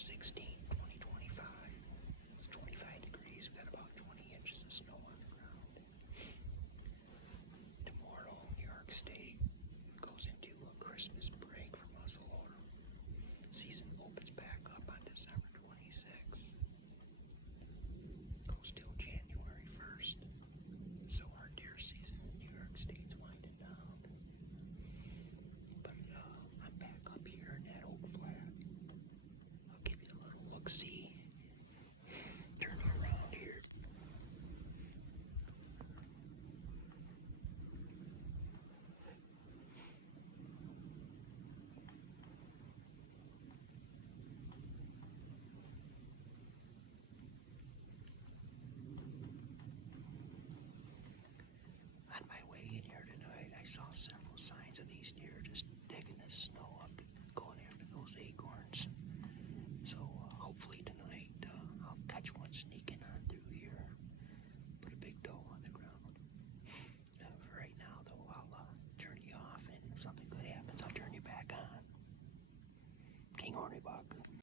16, 2025. It's 25 degrees. We got about 20 inches of snow on the ground. Tomorrow, New York State goes into a Christmas break for muzzleloader. Season opens back up on December 26th. Goes till January 1st. So our deer season in New York State's winding down. But I'm back up here in that oak flat. I'll give you a little look-see. Turn you around here. On my way in here tonight, I saw several signs of these deer just digging the snow up, going after those acorns.